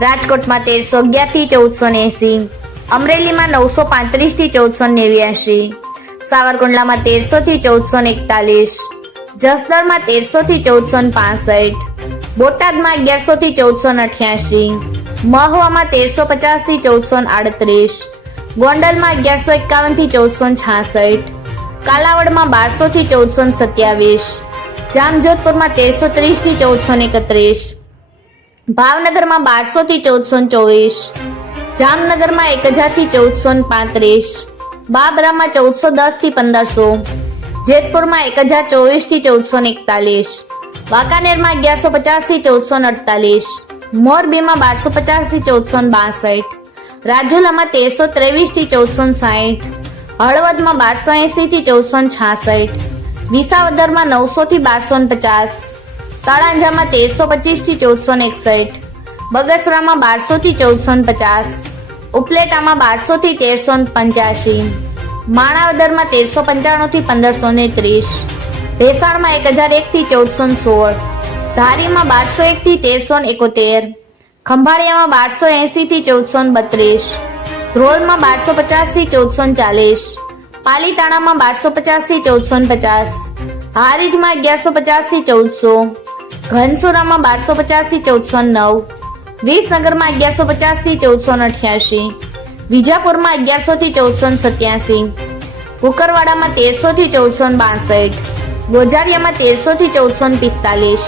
રાજકોટમાં તેરસો અગિયારથી ચૌદસો એસી, અમરેલીમાં નવસો પાંત્રીસથી ચૌદસો નેવ્યાસી સાવરકુંડલામાં તેરસો થી ચૌદસો એકતાલીસ, જસદણમાં તેરસો થી ચૌદસો પાસઠ, બોટાદમાં અગિયારસો થી ચૌદસો અઠ્યાસી મહુવામાં તેરસો પચાસથી ચૌદસો આડત્રીસ, ગોંડલમાં અગિયારસો એકાવનથી ચૌદસો છાસઠ, કાલાવડમાં બારસો થી ચૌદસો સત્યાવીસ, જામજોધપુરમાં તેરસો ત્રીસથી ચૌદસો એકત્રીસ ભાવનગરમાં બારસો થી ચૌદસો ચોવીસ, જામનગરમાં એક હજારથી ચૌદસો પાંત્રીસ, બાબરામાં ચૌદસો દસથી પંદરસો, જેતપુરમાં એક હજાર ચોવીસથી ચૌદસો એકતાલીસ, વાંકાનેરમાં અગિયારસો પચાસથી ચૌદસો અડતાલીસ, મોરબીમાં બારસો પચાસથી ચૌદસો બાસઠ, રાજુલામાં તેરસો ત્રેવીસથી ચૌદસો સાઠ હળવદમાં બારસો એંસી થી ચૌદસો છાસઠ, વિસાવદરમાં નવસો થી બારસો પચાસ તળાંજામાં તેરસો પચીસથી ચૌદસો એકસઠ. બગસરામાં બારસો થી ચૌદસો પચાસ. ઉપલેટામાં બારસો થી તેરસો પંચ્યાસી. માણાવદરમાં તેરસો પંચાણું થી પંદરસો ને ત્રીસ. ભેસાણમાં એક હજાર એક થી ચૌદસો સોળ. ધારીમાં બારસો એક થી તેરસો એકોતેર. ખંભાળિયામાં બારસો એંસીથી ચૌદસો બત્રીસ. ધ્રોલમાં બારસો પચાસથી ચૌદસો ચાલીસ. પાલીતાણામાં બારસો પચાસથી ચૌદસો પચાસ. હારીજમાં અગિયારસો પચાસથી ચૌદસો. ઘનસુરામાં બારસો પચાસથી ચૌદસો નવ વિસનગરમાં અગિયારસો પચાસથી ચૌદસો અઠ્યાસી, વિજાપુરમાં અગિયારસો થી ચૌદસો સત્યાસી કુકરવાડામાં તેરસો થી ચૌદસો બાસઠ, ગોજારિયામાં તેરસો થી ચૌદસો પિસ્તાલીસ,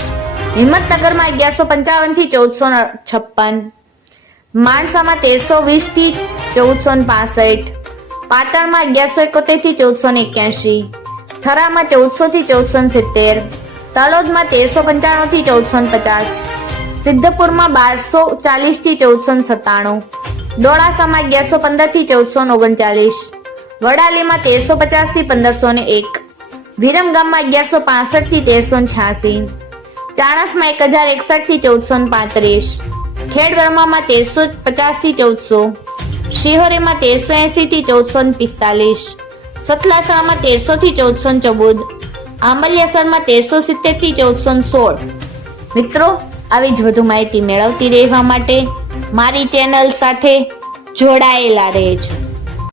હિંમતનગરમાં અગિયારસો પંચાવનથી ચૌદસો છપ્પન, માણસામાં તેરસો વીસથી ચૌદસો પાસઠ, પાટણમાં અગિયારસો એકોતેરથી ચૌદસો એક્યાસી, થરામાં ચૌદસો થી ચૌદસો સિત્તેર તલોદમાં તેરસો પંચાણું થી ચૌદસો પચાસ. સિદ્ધપુરમાં બારસો ચાલીસથી ચૌદસો સત્તાણું. ડોળાસામાં અગિયારસો પંદરથી ચૌદસો ઓગણચાલીસ. વડાલીમાં તેરસો પચાસથી પંદરસો ને એક. વિરમગામમાં અગિયારસો પાસઠથી તેરસો છ્યાસી. ચાણસમાં એક હજાર એકસઠથી ચૌદસો પાંત્રીસ. ખેડબ્રહ્મામાં તેરસો પચાસથી ચૌદસો. શિહોરીમાં તેરસો એસી થી ચૌદસો પિસ્તાલીસ. સતલાસામાં તેરસો થી ચૌદસો ચૌદ. આંબલિયાસરમાં તેરસો સિત્તેરથી ચૌદસો સોળ. મિત્રો, આવી જ વધુ માહિતી મેળવતી રહેવા માટે મારી ચેનલ સાથે જોડાયેલા રહેજો.